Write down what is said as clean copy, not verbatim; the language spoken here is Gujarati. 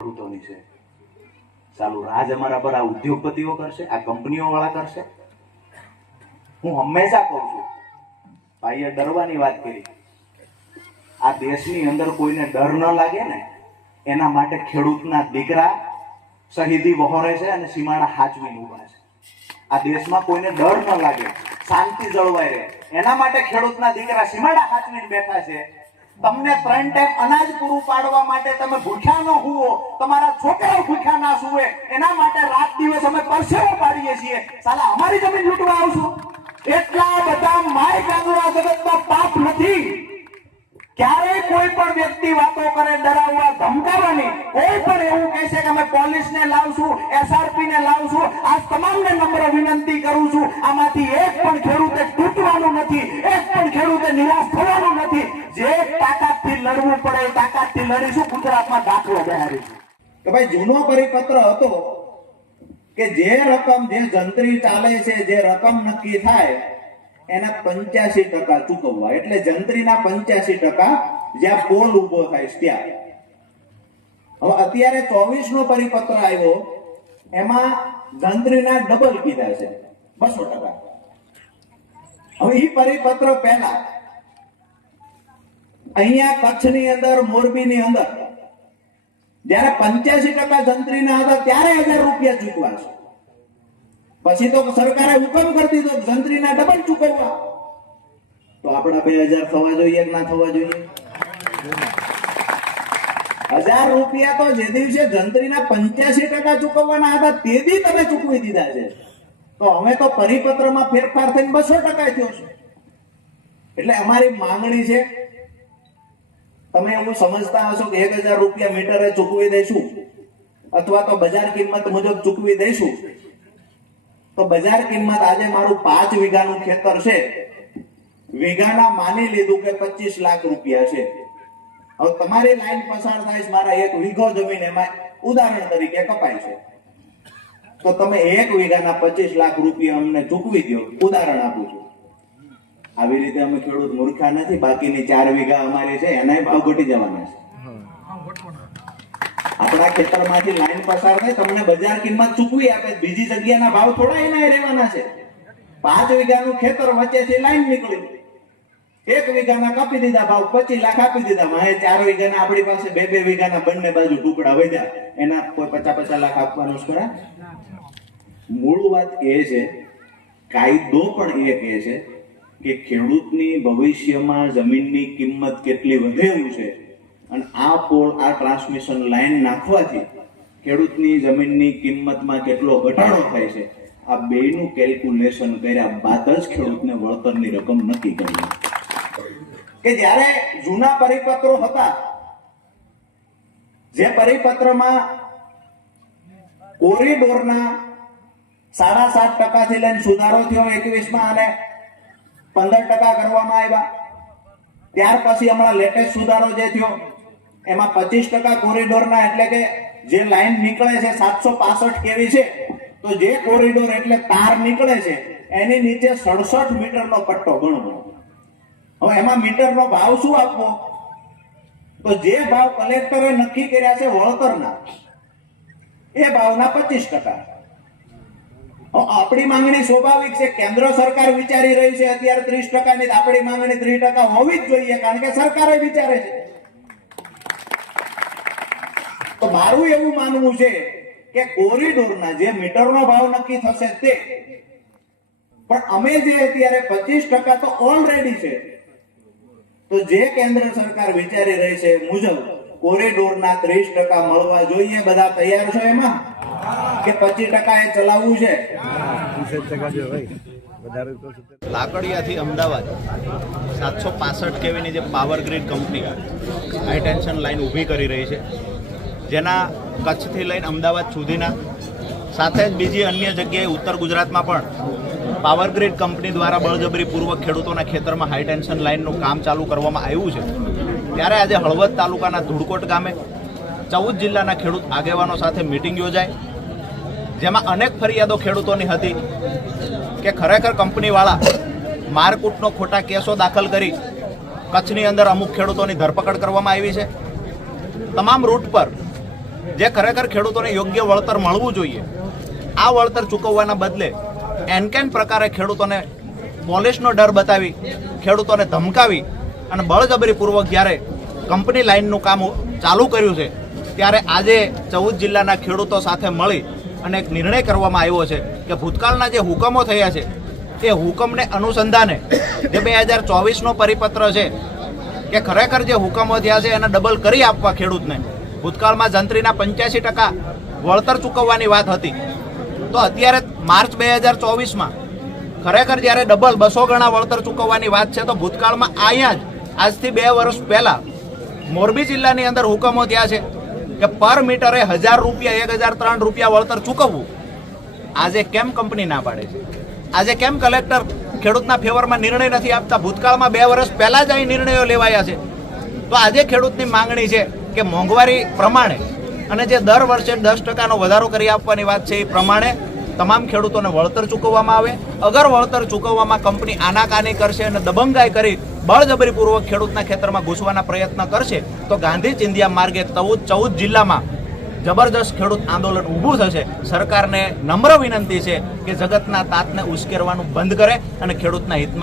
ખેડૂતોની છે। ચાલુ રાજ અમારા પર આ ઉદ્યોગપતિઓ કરશે, આ કંપનીઓ વાળા કરશે। હું હંમેશા કહું છું, ભાઈએ ડરવાની વાત કરી, આ દેશની અંદર કોઈને ડર ન લાગે ને એના માટે ખેડૂતના દીકરા શહીદી વહોરે છે અને સીમાડા હાચવીને ઉભા છે। આ દેશમાં કોઈને ડર ન લાગે, શાંતિ જળવાઈ રહે એના માટે ખેડૂતના દીકરા સીમાડા હાચવીને બેઠા છે। તમને 3 ટાઈમ અનાજ પૂરું પાડવા માટે તમે ભૂખ્યા ન હુઓ, તમારા છોકરાઓ ભૂખ્યા ના સુવે, એના માટે રાત દિવસ અમે પરસેવો પાડીએ છીએ। સાલા અમારી જમીન લૂંટવા આવશો? એટલા બધા માય ગાંગડા જગતમાં પાપ નથી। ક્યારે કોઈ પણ વ્યક્તિ વાતો કરે ડરાવવા ધમકાવવાની, કોઈ પણ એવું કહેશે કે અમે પોલીસને લાવશું, એસઆરપી ને લાવશું, આ તમામને નમ્ર વિનંતી કરું છું, આમાંથી એક પણ ખેડૂતે તૂટવાનું નથી, એક પણ ખેડૂતે નિરાશ થવાનું નથી। જે તાકાતથી લડવું પડે એ તાકાતથી લડીશું। ગુજરાતમાં દાખલો બેહારીશું કે ભાઈ જૂનો પરિપત્ર હતો કે જે રકમ જે જંત્રી ચાલે છે, જે રકમ નક્કી થાય એના 85% ચૂકવવા, એટલે જંત્રીના 85% જ્યાં પોલ ઉભો થાય ત્યાં। હવે અત્યારે 24 નો પરિપત્ર આવ્યો, એમાં જંત્રીના ડબલ કીધા છે, 200%। હવે એ પરિપત્ર પહેલા અહીંયા કચ્છની અંદર, મોરબીની અંદર જયારે 85% જંત્રીના હતા ત્યારે 1000 રૂપિયા ચૂકવા છે। પછી તો સરકારે હુકમ કરી દીધો જંત્રીના ડબલ ચૂકવવા, તો આપણા 2000 થવા જોઈએ કે ના થવા જોઈએ? 1000 રૂપિયા તો જે દિવસે જંત્રીના 85% ચૂકવવાના હતા તે દી તમે ચૂકવી દીધા છે, તો હવે તો પરિપત્રમાં ફેરફાર થઈને 200% થયો છે। એટલે અમારી માંગણી છે, તમે એવું સમજતા હશો કે 1000 રૂપિયા મીટરે ચૂકવી દઈશું અથવા તો બજાર કિંમત મુજબ ચૂકવી દઈશું, તો બજાર કિંમત આજે મારું 5 વીઘાનું ખેતર છે, વીઘાના માની લીધું કે 25 લાખ રૂપિયા છે। હવે તમારી લાઈન પસાર થાય છે, મારા 1 વીઘો જમીન એમાં ઉદાહરણ તરીકે કપાય છે, તો તમે 1 વીઘાના 25 લાખ રૂપિયા અમને ચૂકવી દો, ઉદાહરણ આપું છું। આવી રીતે અમે ખેડૂત મૂર્ખા નથી, બાકીની 4 વીઘા અમારી છે એનાય ભાવ ઘટી જવાના છે। આપણા ખેતરમાંથી લાઈન પસાર થાય, તમને બજાર કિંમત ચૂકવી આપે, બીજી જગ્યાના ભાવ થોડા એના રહેવાના છે। 5 વીઘાનું ખેતર વચ્ચેથી લાઈન નીકળી, 1 વીઘાના કાપી દીધા ભાવ, 25 લાખ આપી દીધા, માહે 4 વીઘાના આપણી પાસે 2 વીઘાના બંને બાજુ ટુકડા વધ્યા, એના કોઈ 50 લાખ આપવાનું છે ખરા? મૂળ વાત એ છે, કાયદો પણ એ કહે છે કે ખેડૂતની ભવિષ્યમાં જમીનની કિંમત કેટલી વધે એવું છે, અને આ પોલ, આ ટ્રાન્સમિશન લાઈન નાખવાથી ખેડૂતની જમીનની કિંમતમાં કેટલો ઘટાડો થાય છે, આ બેયનું કેલ્ક્યુલેશન કર્યા બાદ જ ખેડૂતને વળતરની રકમ નક્કી કરી। કે જ્યારે જૂના પરિપત્રો હતા, જે પરિપત્રમાં કોરિડોરના 7.5% થી લઈને સુધારો થયો 21માં અને 15% કરવામાં આવ્યા, ત્યાર પછી હમણાં લેટેસ્ટ સુધારો જે થયો એમાં 25% કોરિડોરના, એટલે કે જે લાઈન નીકળે છે 765 કેવી છે, તો જે કોરિડોર એટલે તાર નીકળે છે એની નીચે 67 મીટરનો પટ્ટો ગણવો। હવે એમાં મીટરનો ભાવ શું આપવો? તો જે ભાવ કલેક્ટરે નક્કી કર્યા છે વળતરના, એ ભાવના 25%। આપણી માંગણી સ્વાભાવિક છે, કેન્દ્ર સરકાર વિચારી રહી છે અત્યારે 30% ની, આપણી માંગણી 30% હોવી જ જોઈએ, કારણ કે સરકારે વિચારે છે। તો મારું એવું માનવું છે કે કોરિડોરના જે મીટરનો ભાવ નક્કી થશે તે, પણ અમે જે અત્યારે 25% તો ઓલરેડી છે, તો જે કેન્દ્ર સરકાર વિચારી રહી છે મુજબ કોરિડોરના 30% મળવા જોઈએ। બધા તૈયાર છો એમાં કે 25% એ ચલાવવું છે? લાકડિયાથી અમદાવાદ 765 કેવીની જે power grid company high tension line ઊભી કરી રહી છે, જેના કચ્છથી લઈને અમદાવાદ સુધીના, સાથે જ બીજી અન્ય જગ્યાએ ઉત્તર ગુજરાતમાં પણ પાવર ગ્રીડ કંપની દ્વારા બળજબરીપૂર્વક ખેડૂતોના ખેતરમાં હાઈ ટેન્શન લાઇનનું કામ ચાલુ કરવામાં આવ્યું છે। ત્યારે આજે હળવદ તાલુકાના ધુડકોટ ગામે 14 જિલ્લાના ખેડૂત આગેવાનો સાથે મિટિંગ યોજાઈ, જેમાં અનેક ફરિયાદો ખેડૂતોની હતી કે ખરેખર કંપનીવાળા મારકૂટનો ખોટા કેસો દાખલ કરી કચ્છની અંદર અમુક ખેડૂતોની ધરપકડ કરવામાં આવી છે। તમામ રૂટ પર જે ખરેખર ખેડૂતોને યોગ્ય વળતર મળવું જોઈએ, આ વળતર ચૂકવવાના બદલે એનકેન પ્રકારે ખેડૂતોને પોલીસનો ડર બતાવી, ખેડૂતોને ધમકાવી અને બળજબરીપૂર્વક જ્યારે કંપની લાઇનનું કામ ચાલુ કર્યું છે, ત્યારે આજે 14 જિલ્લાના ખેડૂતો સાથે મળી અને એક નિર્ણય કરવામાં આવ્યો છે કે ભૂતકાળના જે હુકમો થયા છે તે હુકમને અનુસંધાને જે 2024નો પરિપત્ર છે કે ખરેખર જે હુકમો થયા છે એને ડબલ કરી આપવા ખેડૂતને. ભૂતકાળમાં જંત્રીના 85% વળતર ચૂકવવાની વાત હતી, તો અત્યારે માર્ચ 2024માં ખરેખર જ્યારે ડબલ 200 ગણા વળતર ચૂકવવાની વાત છે, તો ભૂતકાળમાં અહીંયા જ આજથી 2 વર્ષ પહેલા મોરબી જિલ્લાની અંદર હુકમો થયા છે કે પર મીટરે 1000 રૂપિયા 1003 રૂપિયા વળતર ચૂકવવું. આજે કેમ કંપની ના પાડે છે? આજે કેમ કલેક્ટર ખેડૂતના ફેવરમાં નિર્ણય નથી આપતા? ભૂતકાળમાં 2 વર્ષ પહેલા જ અહીં નિર્ણયો લેવાયા છે. તો આજે ખેડૂતની માંગણી છે કે મોંઘવારી પ્રમાણે અને જે દર વર્ષે 10%નો વધારો કરી આપવાની વાત છે એ પ્રમાણે તમામ ખેડૂતોને વળતર ચૂકવવામાં આવે. અગર વળતર ચૂકવવામાં કંપની આનાકાની કરશે અને દબંગાઈ કરી બળજબરીપૂર્વક ખેડૂતના ખેતરમાં ઘૂસવાના પ્રયત્ન કરશે, તો ગાંધી ચિંધ્યા માર્ગે 14 જિલ્લામાં જબરજસ્ત ખેડૂત આંદોલન ઊભું થશે. સરકારને નમ્ર વિનંતી છે કે જગતના તાતને ઉશ્કેરવાનું બંધ કરે અને ખેડૂતના હિતમાં